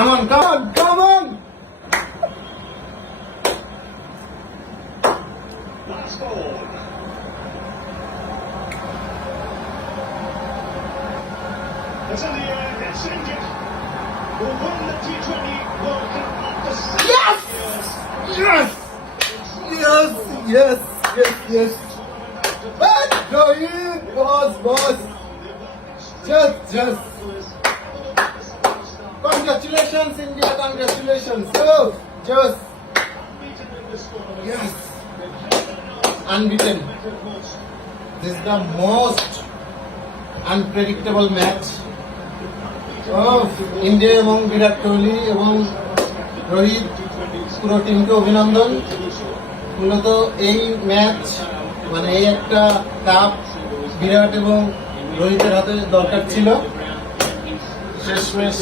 Come on, come on, come on! Last ball. It's in the air, it's India who won the T20 World Cup after 6 Yes! years. Yes! Yes, yes, yes, yes. But Rohit, boss. Just. Congratulations, India, congratulations. So, just. Yes. Unbeaten. This is the most unpredictable match of India এবং বিরাট কোহলি এবং রোহিত পুরো টিমকে অভিনন্দন। মূলত এই ম্যাচ মানে এই একটা কাপ বিরাট এবং রোহিতের হাতে দরকার ছিল। শেষমেশ